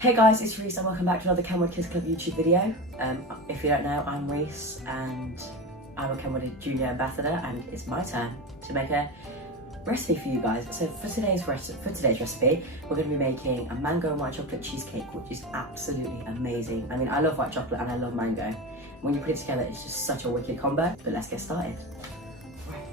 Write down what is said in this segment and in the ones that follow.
Hey guys, it's Reece and welcome back to another Kenwood Kids Club YouTube video. If you don't know, I'm Reece and I'm a Kenwood Junior Ambassador, and it's my turn to make a recipe for you guys. So for today's recipe, we're going to be making a mango and white chocolate cheesecake, which is absolutely amazing. I mean, I love white chocolate and I love mango. When you put it together, it's just such a wicked combo. But let's get started.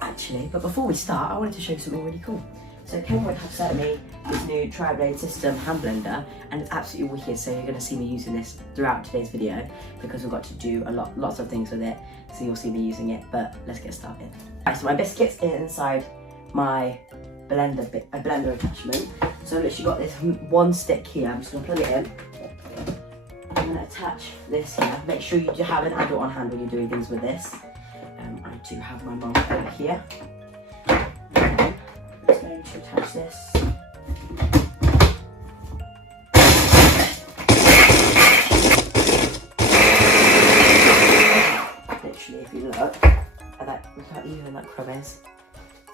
Right, but before we start, I wanted to show you something really cool. So Kenwood have sent me this new tri-blade system hand blender, and it's absolutely wicked. So you're going to see me using this throughout today's video because we've got to do lots of things with it. So you'll see me using it. But let's get started. Right, so my biscuits are inside my blender attachment. So I've literally got this one stick here. I'm just going to plug it in. I'm going to attach this here. Make sure you do have an adult on hand when you're doing things with this. I do have my mum over here. I'm going to attach this. Literally, if you look how even that crumb is.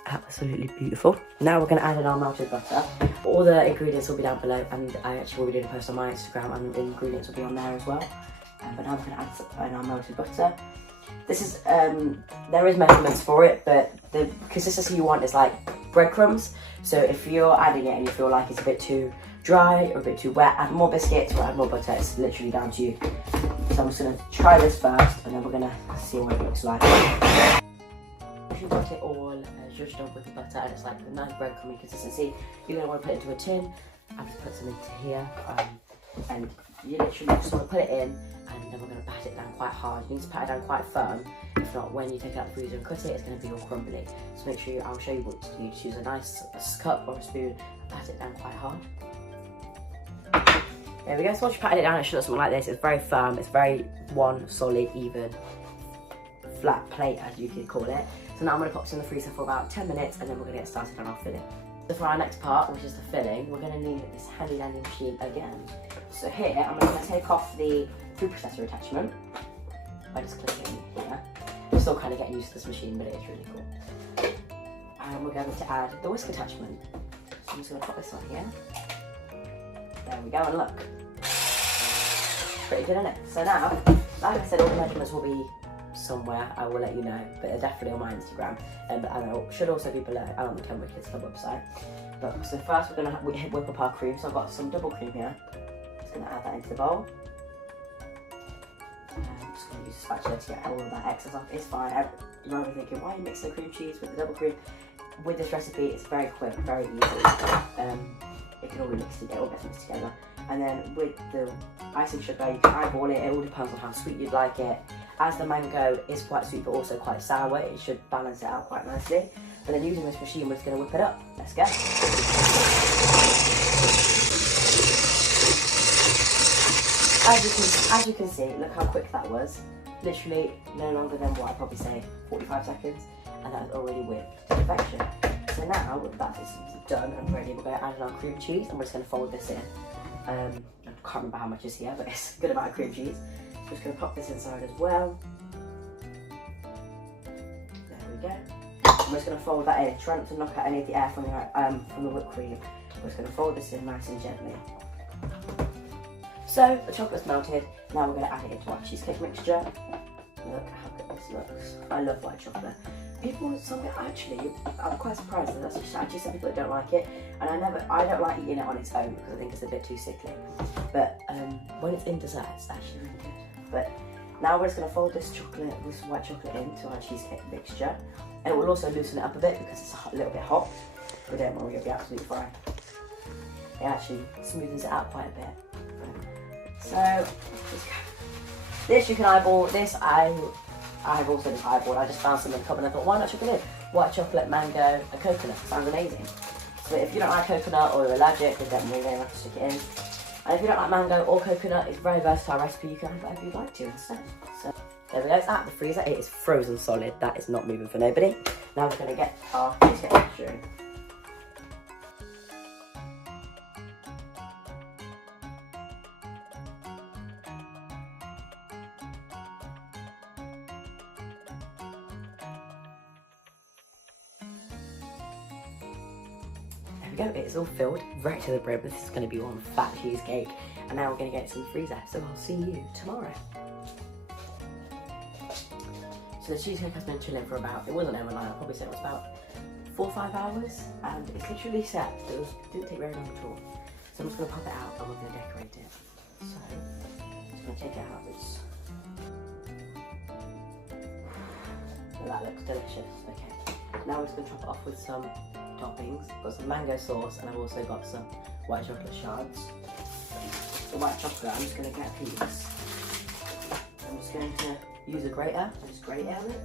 Absolutely beautiful. Now we're going to add in our melted butter. All the ingredients will be down below, and I actually will be doing a post on my Instagram, and the ingredients will be on there as well. But now we're going to add in our melted butter. This is there is measurements for it, but the consistency you want is like breadcrumbs. So if you're adding it and you feel like it's a bit too dry or a bit too wet, add more biscuits or add more butter. It's literally down to you. So I'm just going to try this first, and then we're going to see what it looks like. If you've got it all zhuzhed up with the butter and it's like a nice breadcrumby consistency, you're going to want to put it into a tin. I've just put some into here, and you literally just want to put it in, and then we're going to bat it down quite hard. You need to pat it down quite firm. If not, when you take it out of the freezer and cut it, it's going to be all crumbly. So make sure I'll show you what to do. Just use a nice cup or a spoon and pat it down quite hard. There we go. So once you pat it down, it should look something like this. It's very firm. It's very one solid, even, flat plate, as you could call it. So now I'm going to pop this in the freezer for about 10 minutes, and then we're going to get started on our filling. So for our next part, which is the filling, we're going to need this handy dandy machine again. So here, I'm going to take off the food processor attachment by just clicking here. I'm still kind of getting used to this machine, but it is really cool. And we're going to add the whisk attachment. So I'm just going to pop this on here. There we go, and look. Pretty good, isn't it? So now, like I said, all the measurements will be somewhere. I will let you know, but they're definitely on my Instagram, and it should also be below and on the Kenwood Kids Club website. But so first we're going to whip up our cream. So I've got some double cream here. Just going to add that into the bowl. I'm just going to use a spatula to get all of that excess off. It's fine. You might be thinking, why are you mixing the cream cheese with the double cream? With this recipe, it's very quick, very easy. It can all be mixed together, all gets mixed together. And then with the icing sugar, you can eyeball it. It all depends on how sweet you'd like it. As the mango is quite sweet but also quite sour, it should balance it out quite nicely. But then using this machine, we're just going to whip it up. Let's go. As you can see, look how quick that was. Literally no longer than what I'd probably say 45 seconds, and that's already whipped to perfection. So now that is done and ready, we're going to add in our cream cheese, and we're just going to fold this in. I can't remember how much is here, but it's a good amount of cream cheese. So I'm just going to pop this inside as well. There we go. I'm just going to fold that in. Try not to knock out any of the air from the whipped cream. I'm just going to fold this in nice and gently. So the chocolate's melted. Now we're going to add it into our cheesecake mixture. Look how good this looks. I love white chocolate. I'm quite surprised that there's actually some people that don't like it, and I don't like eating it on its own because I think it's a bit too sickly. But when it's in dessert, it's actually really good. But now we're just going to fold this white chocolate into our cheesecake mixture, and it will also loosen it up a bit because it's a little bit hot. But don't worry, you'll be absolutely fine. It actually smoothens it out quite a bit. So this you can eyeball. This I've also just eyeballed. I just found some in the cupboard and I thought, why not chuck it in? White chocolate, mango, and coconut. Sounds amazing. So if you don't like coconut or you're allergic, then don't really have to stick it in. And if you don't like mango or coconut, it's a very versatile recipe. You can add whatever you'd like to instead. So there we go. It's out of the freezer. It is frozen solid. That is not moving for nobody. Now we're going to get our cheesecake mixture in. we go, it's all filled right to the brim. This is going to be one fat cheesecake. And now we're going to get it in the freezer. So I'll see you tomorrow. So the cheesecake has been chilling for about, it wasn't overnight, I'll probably say it was about 4 or 5 hours. And it's literally set. It didn't take very long at all. So I'm just going to pop it out and we're going to decorate it. So I'm just going to take it out. That looks delicious. Okay. Now we're just going to top it off with some toppings. I've got some mango sauce and I've also got some white chocolate shards. The white chocolate, I'm just going to get a piece. I'm just going to use a grater and just grate it on it.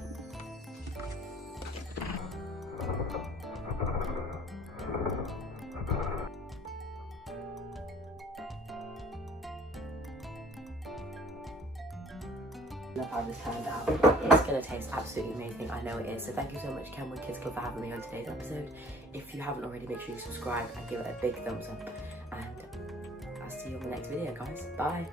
Love how this turned out. It's going to taste absolutely amazing, I know it is. So thank you so much Kenwood Kids Club for having me on today's episode. If you haven't already, make sure you subscribe and give it a big thumbs up. And I'll see you on the next video, guys. Bye.